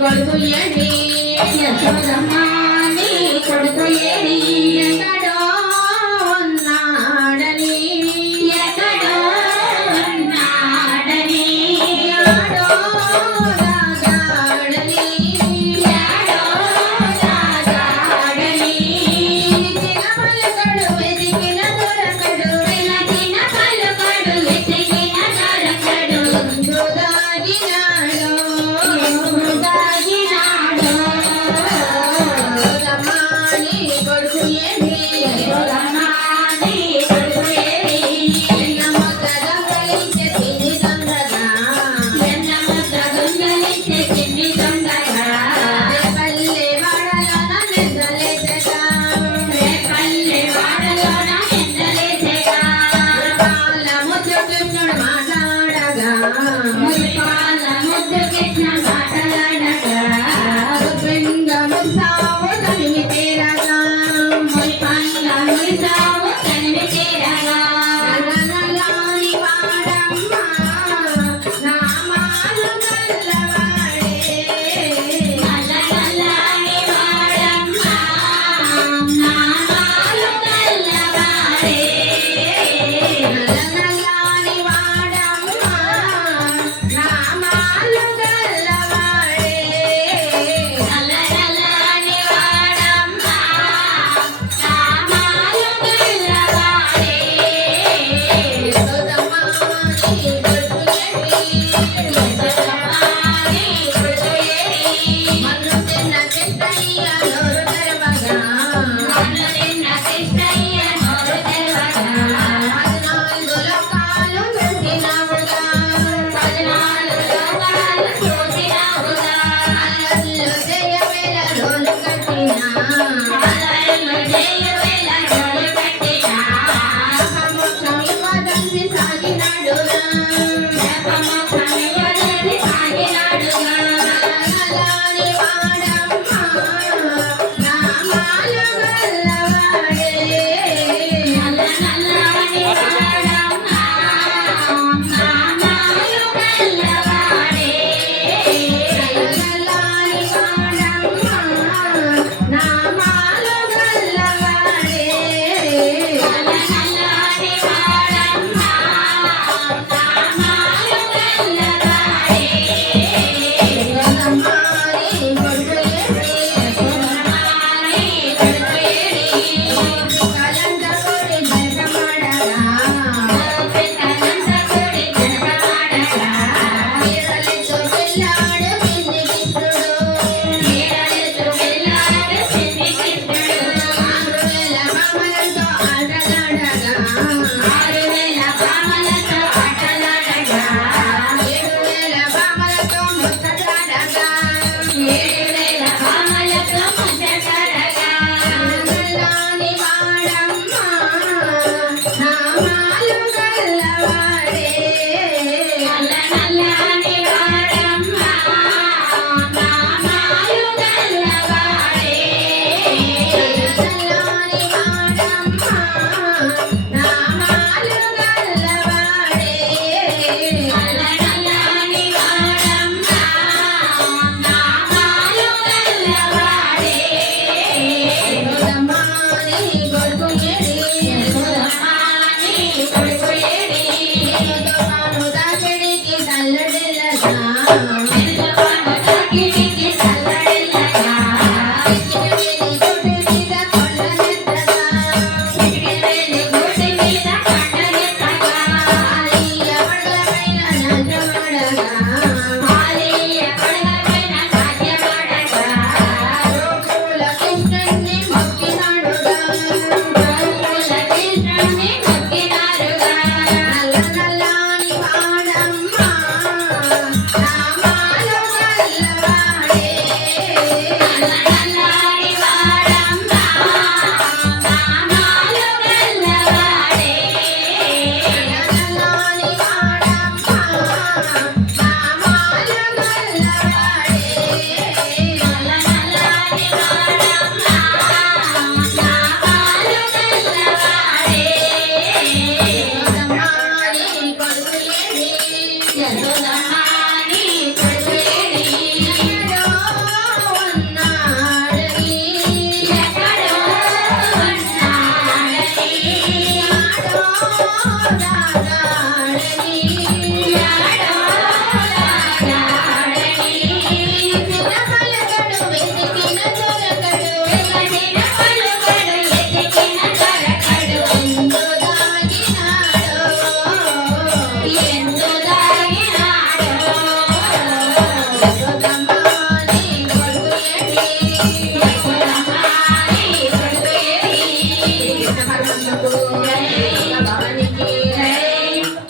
కొడుకు ఏడి. కొడుకు AD. Thank you. Lilin.